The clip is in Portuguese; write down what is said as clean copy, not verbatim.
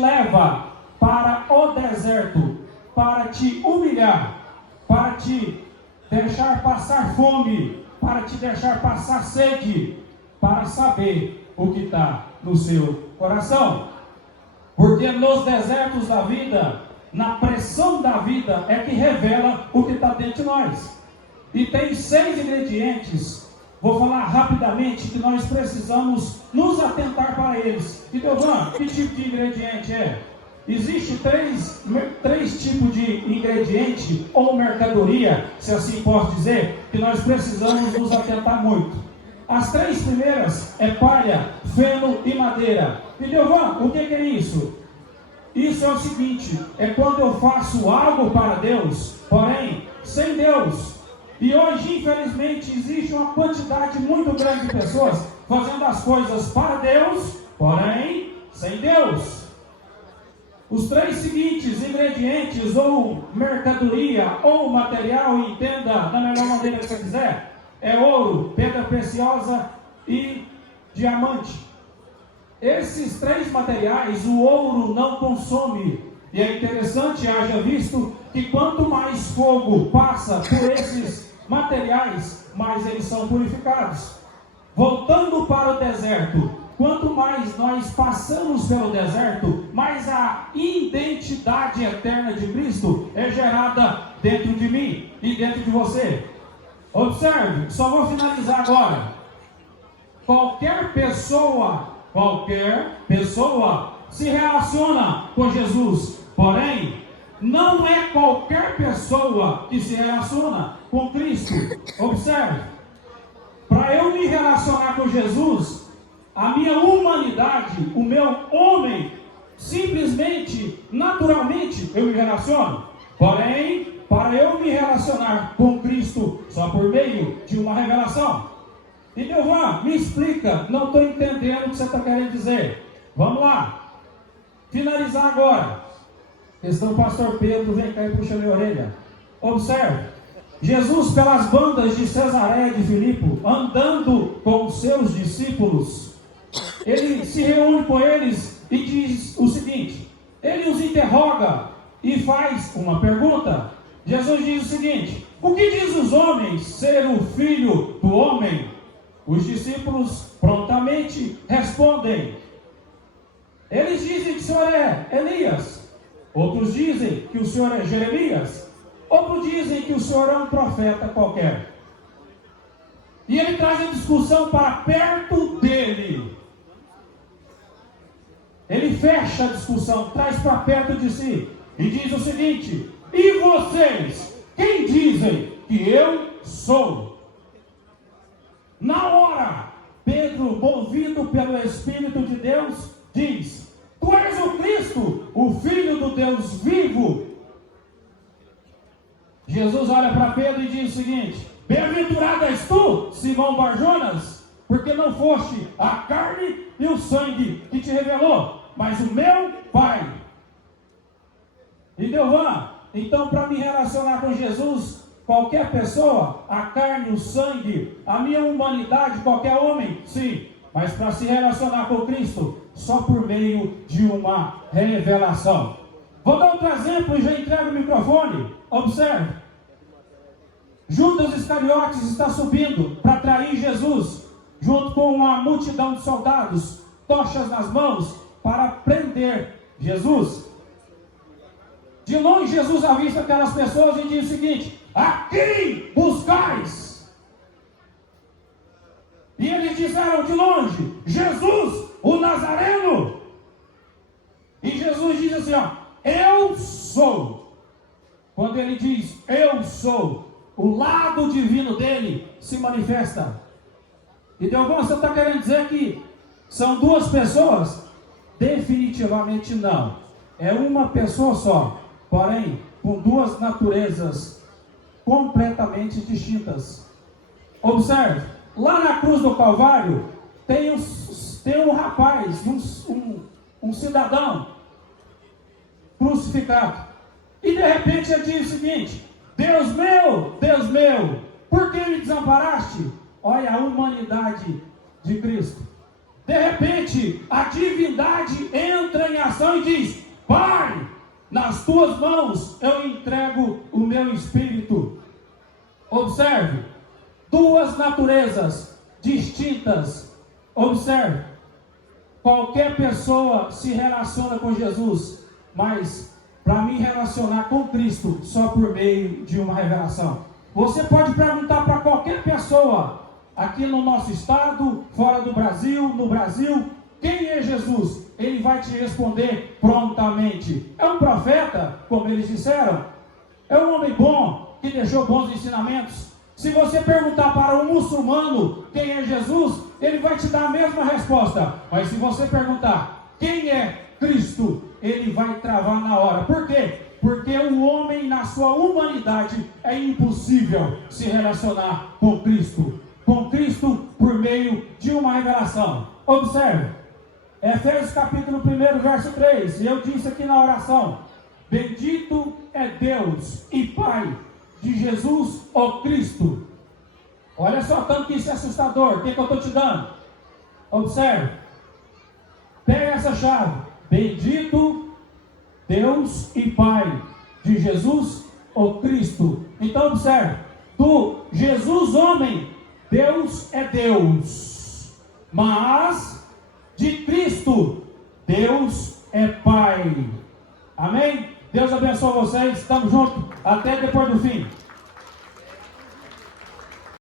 leva para o deserto, para te humilhar, para te deixar passar fome, para te deixar passar sede, para saber o que está no seu coração. Porque nos desertos da vida, na pressão da vida, é que revela o que está dentro de nós. E tem 6 ingredientes, vou falar rapidamente, que nós precisamos nos atentar para eles. E Deovan, que tipo de ingrediente é? Existem três tipos de ingrediente ou mercadoria, se assim posso dizer, que nós precisamos nos atentar muito. As 3 primeiras é palha, feno e madeira. E Deovan, o que é isso? Isso é o seguinte, é quando eu faço algo para Deus, porém, sem Deus. E hoje, infelizmente, existe uma quantidade muito grande de pessoas fazendo as coisas para Deus, porém, sem Deus. Os 3 seguintes ingredientes, ou mercadoria, ou material, entenda da melhor maneira que você quiser, é ouro, pedra preciosa e diamante. Esses 3 materiais, o ouro não consome. E é interessante, haja visto, que quanto mais fogo passa por esses materiais, mais eles são purificados. Voltando para o deserto, quanto mais nós passamos pelo deserto, mais a identidade eterna de Cristo é gerada dentro de mim e dentro de você. Observe, só vou finalizar agora. Qualquer pessoa se relaciona com Jesus, porém, não é qualquer pessoa que se relaciona com Cristo. Observe, para eu me relacionar com Jesus, a minha humanidade, o meu homem, simplesmente, naturalmente, eu me relaciono. Porém, para eu me relacionar com Cristo, só por meio de uma revelação. E Deovan, me explica, não estou entendendo o que você está querendo dizer. Vamos lá, finalizar agora. Questão pastor Pedro, vem cá e puxa minha orelha. Observe, Jesus pelas bandas de Cesareia de Filipe, andando com os seus discípulos, ele se reúne com eles e diz o seguinte, ele os interroga e faz uma pergunta. Jesus diz o seguinte, o que diz os homens ser o filho do homem? Os discípulos prontamente respondem, eles dizem que o Senhor é Elias, outros dizem que o Senhor é Jeremias, outros dizem que o Senhor é um profeta qualquer. E ele traz a discussão para perto dele. Ele fecha a discussão, traz para perto de si e diz o seguinte, e vocês, quem dizem que eu sou? Na hora, Pedro, movido pelo Espírito de Deus, diz, tu és o Cristo, o Filho do Deus vivo. Jesus olha para Pedro e diz o seguinte, bem-aventurado és tu, Simão Barjonas, porque não foste a carne e o sangue que te revelou, mas o meu Pai. E Deovan, então para me relacionar com Jesus, qualquer pessoa, a carne, o sangue, a minha humanidade, qualquer homem, sim. Mas para se relacionar com Cristo, só por meio de uma revelação. Vou dar outro exemplo e já entrego o microfone. Observe. Judas Iscariotes está subindo para trair Jesus, junto com uma multidão de soldados, tochas nas mãos, para prender Jesus. De longe Jesus avista aquelas pessoas e diz o seguinte, a quem buscais? E eles disseram de longe, Jesus, o Nazareno. E Jesus diz assim, ó, eu sou. Quando ele diz, eu sou, o lado divino dele se manifesta. E Deus, você está querendo dizer que são 2 pessoas? Definitivamente não. É uma pessoa só, porém, com 2 naturezas completamente distintas. Observe, lá na cruz do Calvário, tem um rapaz, um cidadão crucificado. E de repente ele diz o seguinte, Deus meu, por que me desamparaste? Olha a humanidade de Cristo. De repente, a divindade entra em ação e diz: Pai, nas tuas mãos eu entrego o meu espírito. Observe, duas naturezas distintas. Observe, qualquer pessoa se relaciona com Jesus, mas para me relacionar com Cristo, só por meio de uma revelação. Você pode perguntar para qualquer pessoa, aqui no nosso estado, fora do Brasil, no Brasil, quem é Jesus? Ele vai te responder prontamente. É um profeta, como eles disseram? É um homem bom, que deixou bons ensinamentos? Se você perguntar para um muçulmano quem é Jesus, ele vai te dar a mesma resposta. Mas se você perguntar quem é Cristo, ele vai travar na hora. Por quê? Porque o homem, na sua humanidade, é impossível se relacionar com Cristo. Com Cristo por meio de uma revelação. Observe, Efésios capítulo 1, verso 3. Eu disse aqui na oração: bendito é Deus e Pai de Jesus, o Cristo. Olha só tanto que isso é assustador. O que eu estou te dando? Observe, pega essa chave: bendito Deus e Pai de Jesus, o Cristo. Então observe, do Jesus homem, Deus é Deus, mas de Cristo, Deus é Pai. Amém? Deus abençoe vocês, estamos juntos até depois do fim.